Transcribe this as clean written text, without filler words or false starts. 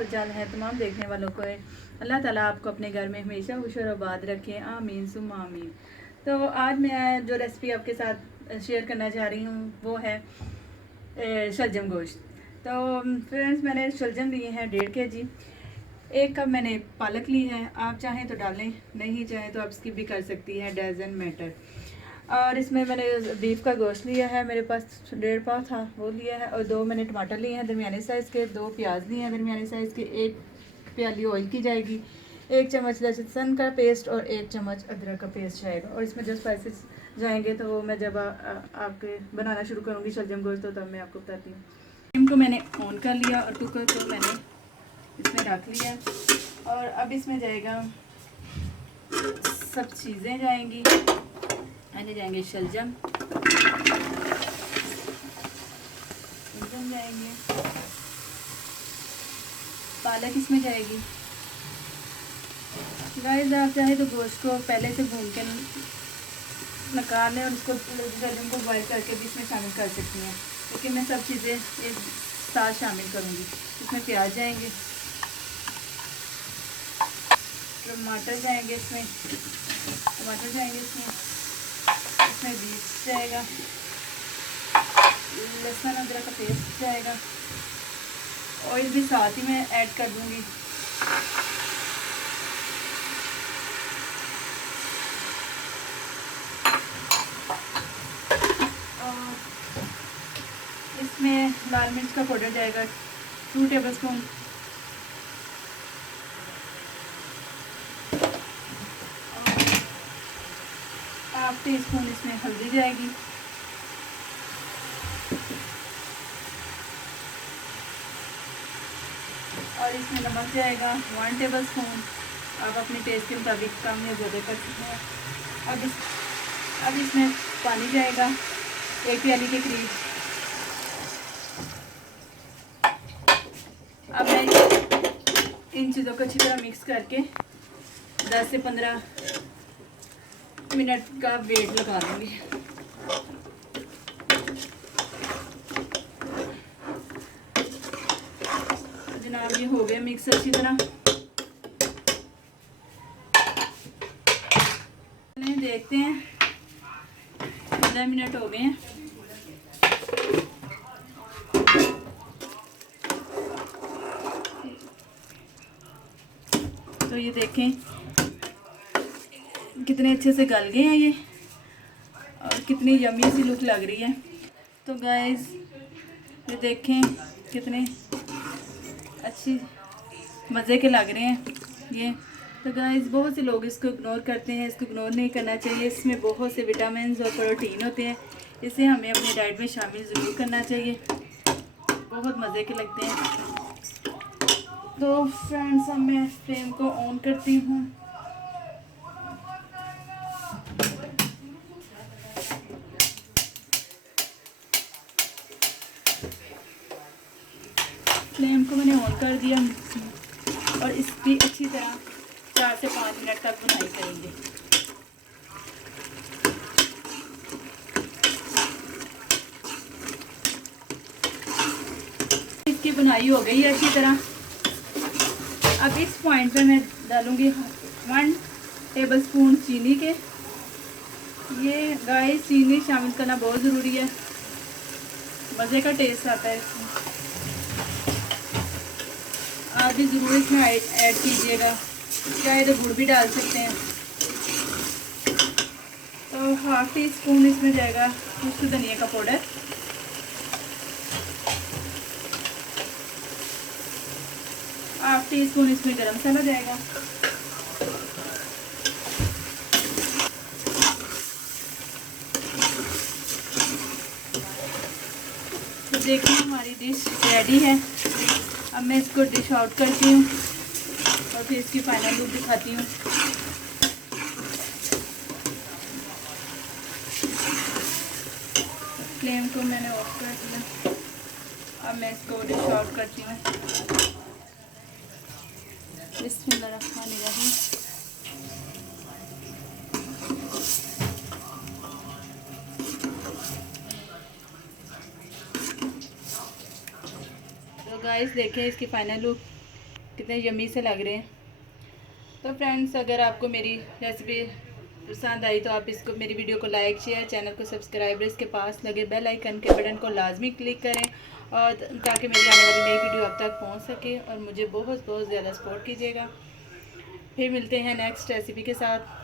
हाल चाल है तमाम देखने वालों को है। अल्लाह ताला आपको अपने घर में हमेशा खुश और आबाद रखे, आमीन सुम्मा आमीन। तो आज मैं जो रेसिपी आपके साथ शेयर करना चाह रही हूँ वो है शलजम गोश्त। तो फ्रेंड्स, मैंने शलजम लिए हैं 1.5 kg। 1 कप मैंने पालक ली है, आप चाहें तो डालें, नहीं चाहें तो आप स्किप भी कर सकती हैं, डजंट मैटर। और इसमें मैंने बीफ का गोश्त लिया है, मेरे पास 1.5 पाव था वो लिया है, और 2 मैंने टमाटर लिए हैं दरमियाने साइज़ के, 2 प्याज लिए हैं दरमियाने साइज़ के, 1 प्याली ऑयल की जाएगी, 1 चम्मच लहसुन का पेस्ट और 1 चम्मच अदरक का पेस्ट जाएगा। और इसमें जो स्पाइसेस जाएंगे तो वो मैं जब आपके बनाना शुरू करूँगी शलजम गोश्त तो तब मैं आपको बताती हूँ। इनको मैंने ऑन कर लिया और कुकर को मैंने इसमें रख लिया। और अब इसमें जाएगा सब चीज़ें जाएंगी, आने जाएंगे शलजम जाएंगे, पालक इसमें जाएगी। गाइस, आप चाहे तो गोश्त को पहले से भून के निकाल लें और उसको शलजम को बॉईल करके भी इसमें शामिल कर सकती हैं, लेकिन मैं सब चीज़ें एक साथ शामिल करूँगी। इसमें प्याज जाएंगे, टमाटर जाएंगे, इसमें टमाटर जाएंगे, इसमें बीफ जाएगा, लहसुन अदरक का पेस्ट जाएगा, ऑयल भी साथ ही मैं ऐड कर दूंगी। और इसमें लाल मिर्च का पाउडर जाएगा 2 टेबलस्पून, हाफ टी स्पून इसमें हल्दी जाएगी, और इसमें नमक जाएगा 1 टेबलस्पून। आप अपने टेस्ट के मुताबिक कम या ज़्यादा कर सकते हैं। अब इसमें पानी जाएगा 1 प्याली के करीब। अब मैं इन चीज़ों को अच्छी तरह मिक्स करके 10 से 15 मिनट का वेट लगा दूँगी। जनाब, ये हो गया मिक्स अच्छी तरह। देखते हैं 15 मिनट हो गए हैं। तो ये देखें कितने अच्छे से गल गए हैं ये, और कितनी यमी सी लुक लग रही है। तो गाइस, ये देखें कितने अच्छी मज़े के लग रहे हैं ये। तो गाइस, बहुत से लोग इसको इग्नोर करते हैं, इसको इग्नोर नहीं करना चाहिए। इसमें बहुत से विटामिन और प्रोटीन होते हैं, इसे हमें अपनी डाइट में शामिल ज़रूर करना चाहिए। बहुत मज़े के लगते हैं। तो फ्रेंड्स, अब मैं फ्लेम को ऑन करती हूँ। फ्लेम को मैंने ऑन कर दिया और इसकी अच्छी तरह 4 से 5 मिनट तक बुनाई करेंगे। इसकी बुनाई हो गई है अच्छी तरह। अब इस पॉइंट पे मैं डालूंगी 1 टेबलस्पून चीनी के। ये गाइस, चीनी शामिल करना बहुत ज़रूरी है, मज़े का टेस्ट आता है इसमें। आप भी ज़रूर इसमें ऐड कीजिएगा, चाहे तो गुड़ भी डाल सकते हैं। तो हाफ टी स्पून इसमें जाएगा खुश्क धनिया का पाउडर, हाफ टी स्पून इसमें गरम मसाला जाएगा, तो देखिए हमारी डिश रेडी है। अब मैं इसको डिश आउट करती हूँ और फिर इसकी फाइनल लुक दिखाती हूँ। फ्लेम को मैंने ऑफ कर दिया। अब मैं इसको डिश आउट करती हूँ। बिस्मिल्लाहिर्रहमानिर्रहीम। तो गाइस, देखें इसकी फाइनल लुक कितने यमी से लग रहे हैं। तो फ्रेंड्स, अगर आपको मेरी रेसिपी पसंद आई तो आप इसको, मेरी वीडियो को लाइक, शेयर, चैनल को सब्सक्राइब, इसके पास लगे बेल आइकन के बटन को लाजमी क्लिक करें और ताकि मेरी आने वाली नई वीडियो आप तक पहुंच सके, और मुझे बहुत बहुत ज़्यादा सपोर्ट कीजिएगा। फिर मिलते हैं नेक्स्ट रेसिपी के साथ।